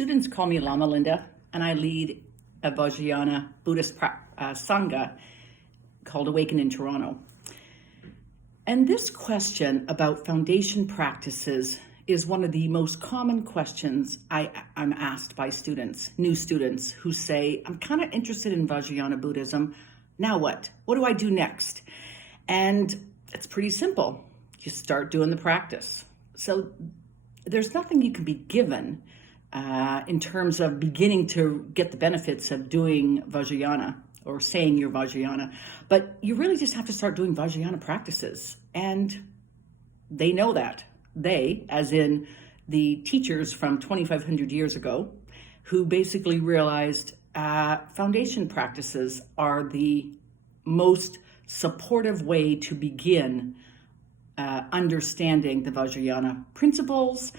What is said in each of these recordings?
Students call me Lama Linda, and I lead a Vajrayana Buddhist Sangha called Awaken in Toronto. And this question about foundation practices is one of the most common questions I'm asked by students, new students, who say, I'm kind of interested in Vajrayana Buddhism. Now what? What do I do next? And it's pretty simple. You start doing the practice. So there's nothing you can be given in terms of beginning to get the benefits of doing Vajrayana or saying you're Vajrayana. But you really just have to start doing Vajrayana practices. And they know that. They, as in the teachers from 2,500 years ago, who basically realized foundation practices are the most supportive way to begin understanding the Vajrayana principles.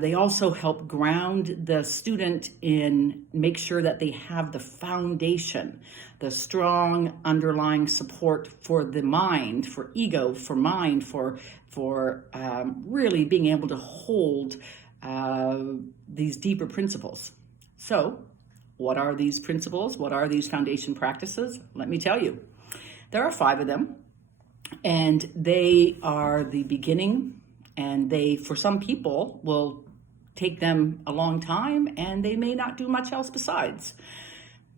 They also help ground the student in make sure that they have the foundation, the strong underlying support for the mind, for ego, for mind, for really being able to hold these deeper principles. So, what are these principles? What are these foundation practices? Let me tell you. There are 5 of them, and they are the beginning. And they, for some people, will take them a long time, and they may not do much else besides.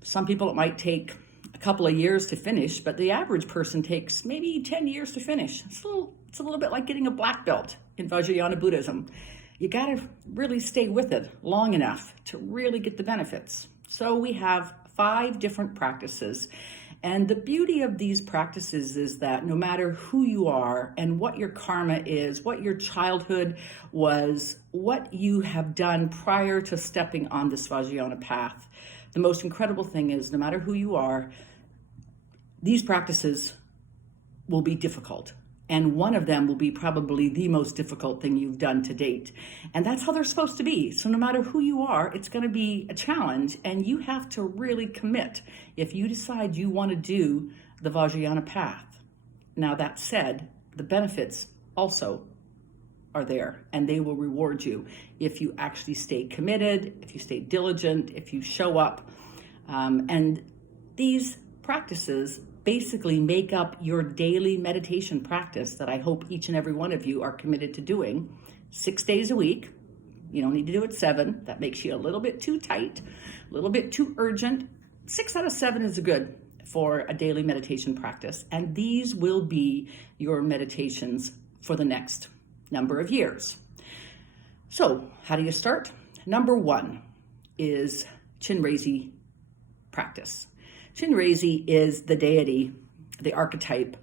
Some people, it might take a couple of years to finish, but the average person takes maybe 10 years to finish. It's a little bit like getting a black belt in Vajrayana Buddhism. You got to really stay with it long enough to really get the benefits. So we have 5 different practices. And the beauty of these practices is that no matter who you are and what your karma is, what your childhood was, what you have done prior to stepping on this Vajrayana path, the most incredible thing is no matter who you are, these practices will be difficult. And one of them will be probably the most difficult thing you've done to date. And that's how they're supposed to be. So no matter who you are, it's going to be a challenge, and you have to really commit if you decide you want to do the Vajrayana path. Now, that said, the benefits also are there, and they will reward you if you actually stay committed, if you stay diligent, if you show up. And these practices basically make up your daily meditation practice that I hope each and every one of you are committed to doing 6 days a week. You don't need to do it 7. That makes you a little bit too tight, a little bit too urgent. 6 out of 7 is good for a daily meditation practice. And these will be your meditations for the next number of years. So how do you start? Number 1 is Chenrezi practice. Chenrezi is the deity, the archetype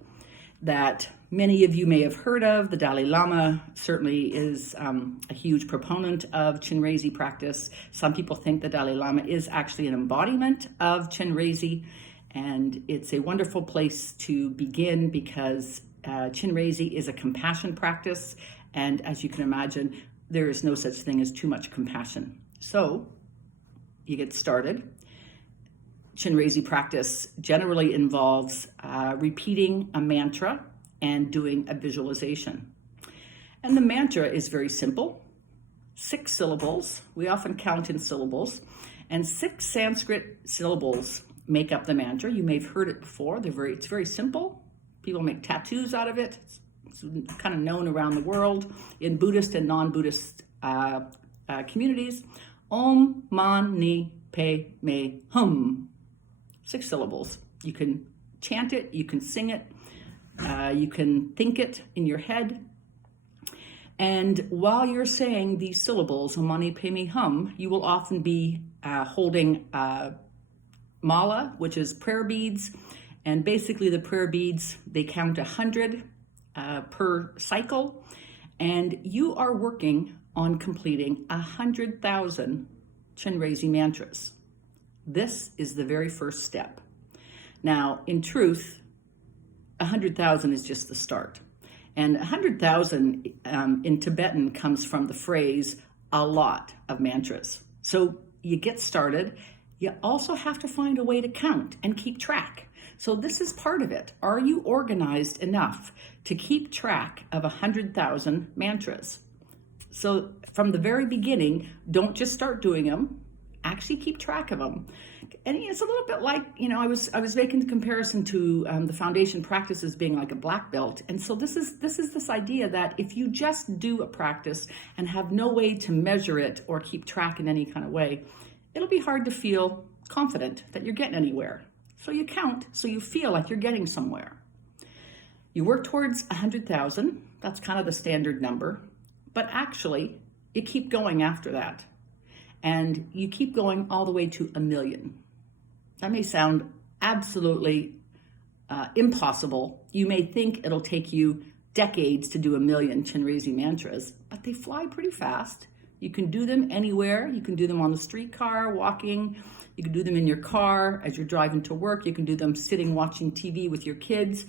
that many of you may have heard of. The Dalai Lama certainly is a huge proponent of Chenrezi practice. Some people think the Dalai Lama is actually an embodiment of Chenrezi, and it's a wonderful place to begin because Chenrezi is a compassion practice, and as you can imagine, there is no such thing as too much compassion. So you get started. Chenrezi practice generally involves repeating a mantra and doing a visualization. And the mantra is very simple. 6 syllables. We often count in syllables. And 6 Sanskrit syllables make up the mantra. You may have heard it before. It's very simple. People make tattoos out of it. It's kind of known around the world in Buddhist and non-Buddhist communities. Om Mani Padme Hum. 6 syllables. You can chant it, you can sing it, you can think it in your head. And while you're saying these syllables, Om Mani Padme Hum, you will often be holding mala, which is prayer beads. And basically the prayer beads, they count 100 per cycle. And you are working on completing 100,000 Chenrezi mantras. This is the very first step. Now, in truth, 100,000 is just the start. And 100,000 in Tibetan comes from the phrase, a lot of mantras. So you get started. You also have to find a way to count and keep track. So this is part of it. Are you organized enough to keep track of 100,000 mantras? So from the very beginning, don't just start doing them, actually keep track of them. And it's a little bit like, I was making the comparison to the foundation practices being like a black belt. And so this is this idea that if you just do a practice and have no way to measure it or keep track in any kind of way, it'll be hard to feel confident that you're getting anywhere. So you count so you feel like you're getting somewhere. You work towards 100,000. That's kind of the standard number. But actually, you keep going after that. And you keep going all the way to 1,000,000. That may sound absolutely impossible. You may think it'll take you decades to do 1,000,000 Chenrezi mantras, but they fly pretty fast. You can do them anywhere. You can do them on the streetcar, walking. You can do them in your car as you're driving to work. You can do them sitting watching TV with your kids.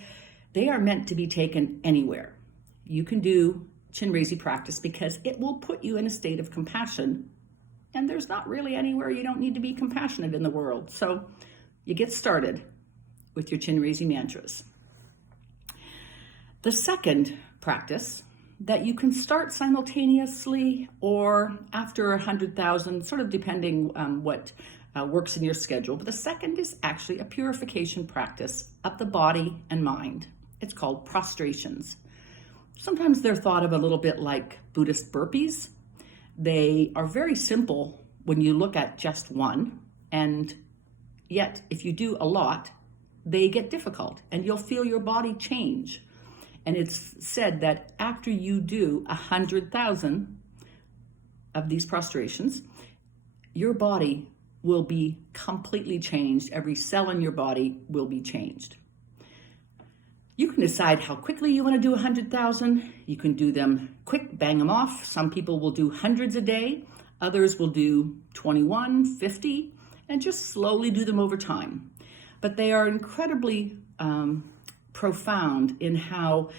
They are meant to be taken anywhere. You can do Chenrezi practice because it will put you in a state of compassion. And there's not really anywhere you don't need to be compassionate in the world. So you get started with your Chenrezi mantras. The second practice that you can start simultaneously or after 100,000, sort of depending what works in your schedule. But the second is actually a purification practice of the body and mind. It's called prostrations. Sometimes they're thought of a little bit like Buddhist burpies. They are very simple when you look at just one, and yet if you do a lot, they get difficult and you'll feel your body change. And it's said that after you do 100,000 of these prostrations, your body will be completely changed. Every cell in your body will be changed. You can decide how quickly you want to do 100,000. You can do them quick, bang them off. Some people will do hundreds a day. Others will do 21, 50, and just slowly do them over time. But they are incredibly profound in how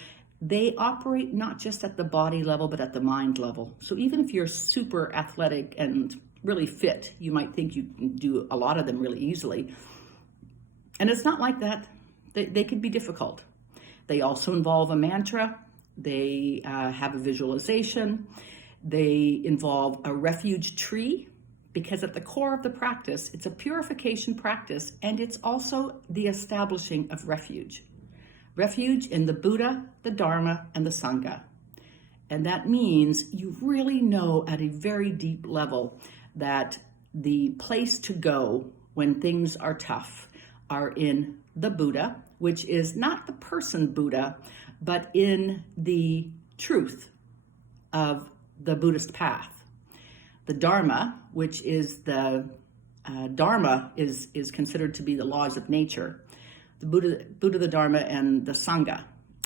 they operate not just at the body level, but at the mind level. So even if you're super athletic and really fit, you might think you can do a lot of them really easily. And it's not like that. They could be difficult. They also involve a mantra. They have a visualization. They involve a refuge tree, because at the core of the practice, it's a purification practice, and it's also the establishing of refuge. Refuge in the Buddha, the Dharma, and the Sangha. And that means you really know at a very deep level that the place to go when things are tough are in the Buddha, which is not the person Buddha, but in the truth of the Buddhist path. The Dharma, which is the Dharma is considered to be the laws of nature. The Buddha, the Dharma, and the Sangha.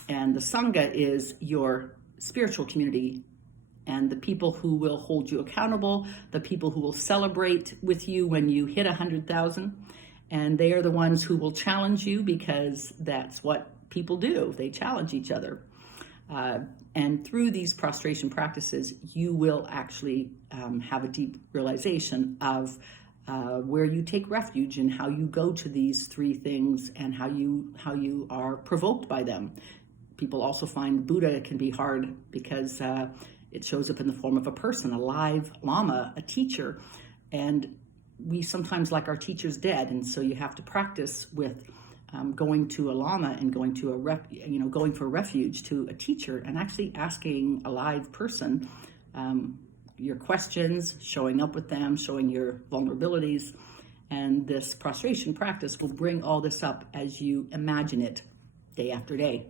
And the Sangha is your spiritual community and the people who will hold you accountable, the people who will celebrate with you when you hit 100,000. And they are the ones who will challenge you, because that's what people do. They challenge each other. And through these prostration practices, you will actually have a deep realization of where you take refuge and how you go to these three things and how you are provoked by them. People also find Buddha can be hard because it shows up in the form of a person, a live Lama, a teacher. And we sometimes like our teachers dead, and so you have to practice with going to a Lama and going to going for refuge to a teacher and actually asking a live person your questions, showing up with them, showing your vulnerabilities. And this prostration practice will bring all this up as you imagine it day after day.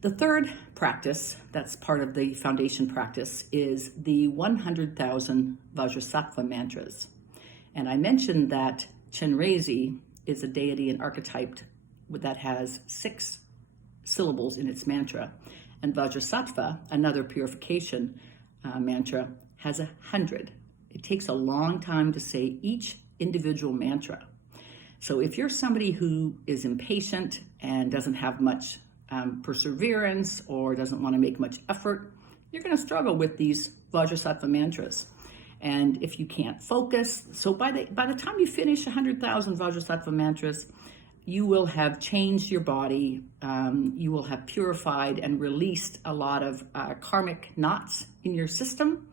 The third practice that's part of the foundation practice is the 100,000 Vajrasattva mantras. And I mentioned that Chenrezi is a deity and archetype that has 6 syllables in its mantra. And Vajrasattva, another purification mantra, has 100. It takes a long time to say each individual mantra. So if you're somebody who is impatient and doesn't have much perseverance or doesn't want to make much effort, you're going to struggle with these Vajrasattva mantras. And if you can't focus, so by the time you finish 100,000 Vajrasattva mantras, you will have changed your body. You will have purified and released a lot of karmic knots in your system.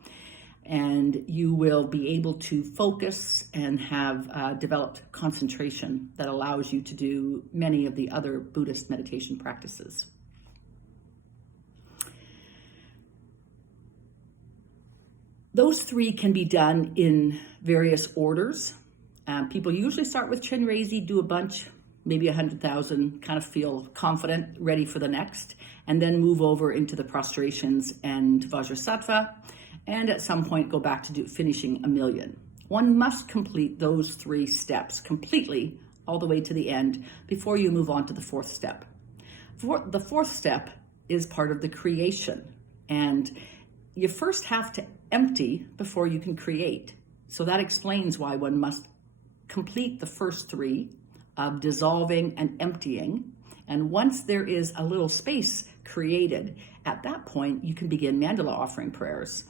And you will be able to focus and have developed concentration that allows you to do many of the other Buddhist meditation practices. Those three can be done in various orders. People usually start with Chenrezi, do a bunch, maybe 100,000, kind of feel confident, ready for the next, and then move over into the prostrations and Vajrasattva, and at some point go back to finishing 1,000,000. One must complete those three steps completely all the way to the end before you move on to the fourth step. The fourth step is part of the creation, and you first have to empty before you can create. So that explains why one must complete the first three of dissolving and emptying. And once there is a little space created, at that point, you can begin mandala offering prayers.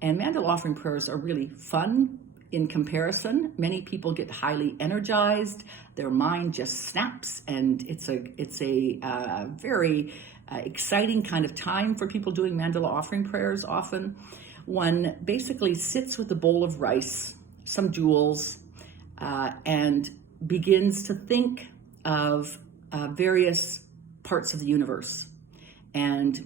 And mandala offering prayers are really fun in comparison. Many people get highly energized. Their mind just snaps, and it's a very exciting kind of time for people doing mandala offering prayers. Often one basically sits with a bowl of rice, some jewels, and begins to think of various parts of the universe. And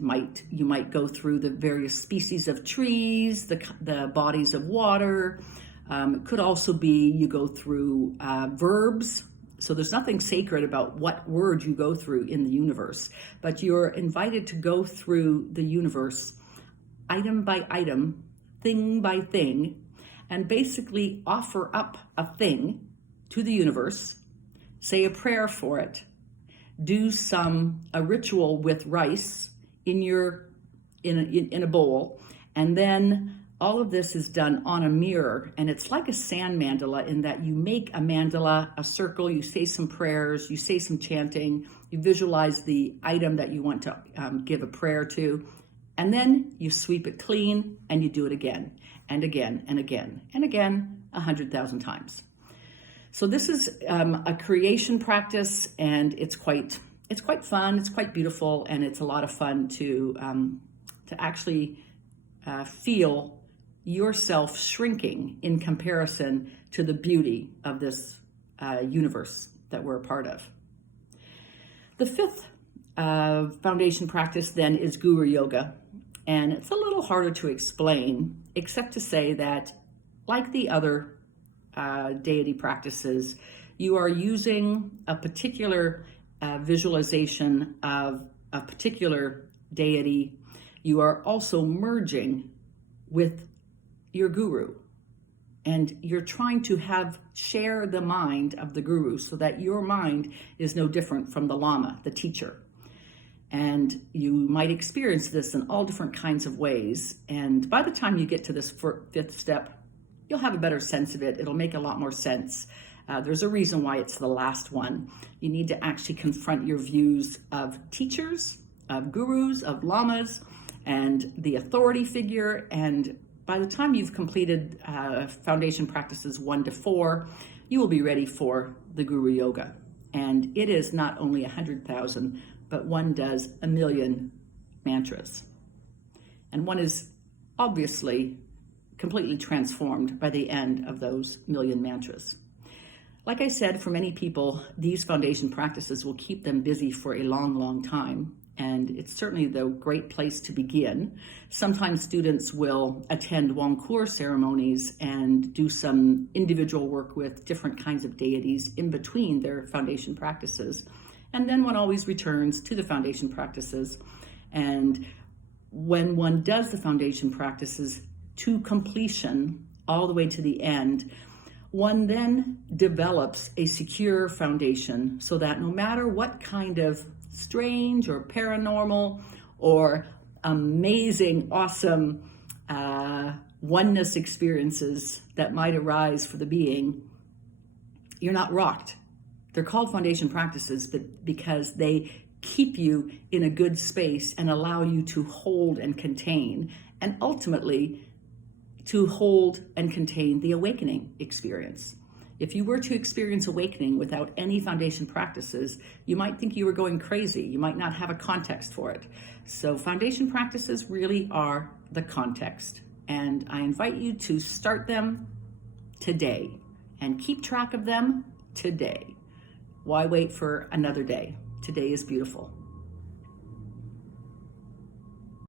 you might go through the various species of trees, the bodies of water. It could also be you go through verbs. So there's nothing sacred about what word you go through in the universe, but you're invited to go through the universe item by item, thing by thing, and basically offer up a thing to the universe, say a prayer for it, do a ritual with rice in a bowl, and then all of this is done on a mirror, and it's like a sand mandala in that you make a mandala, a circle, you say some prayers, you say some chanting, you visualize the item that you want to give a prayer to, and then you sweep it clean and you do it again and again and again and again 100,000 times. So this is a creation practice, and it's quite fun, it's quite beautiful, and it's a lot of fun to actually feel yourself shrinking in comparison to the beauty of this universe that we're a part of. The fifth foundation practice then is Guru Yoga, and it's a little harder to explain, except to say that, like the other deity practices, you are using a particular visualization of a particular deity. You are also merging with your guru, and you're trying to share the mind of the guru so that your mind is no different from the Lama, the teacher. And you might experience this in all different kinds of ways. And by the time you get to this fifth step, you'll have a better sense of it. It'll make a lot more sense. There's a reason why it's the last one. You need to actually confront your views of teachers, of gurus, of lamas, and the authority figure. And by the time you've completed foundation practices 1 to 4, you will be ready for the Guru Yoga. And it is not only 100,000, but one does 1,000,000 mantras. And one is obviously completely transformed by the end of those 1,000,000 mantras. Like I said, for many people, these foundation practices will keep them busy for a long, long time. And it's certainly the great place to begin. Sometimes students will attend Wangkur ceremonies and do some individual work with different kinds of deities in between their foundation practices. And then one always returns to the foundation practices. And when one does the foundation practices to completion, all the way to the end, one then develops a secure foundation so that no matter what kind of strange or paranormal or amazing, awesome oneness experiences that might arise for the being, you're not rocked. They're called foundation practices because they keep you in a good space and allow you to hold and contain, and ultimately to hold and contain the awakening experience. If you were to experience awakening without any foundation practices, you might think you were going crazy. You might not have a context for it. So foundation practices really are the context. And I invite you to start them today and keep track of them today. Why wait for another day? Today is beautiful.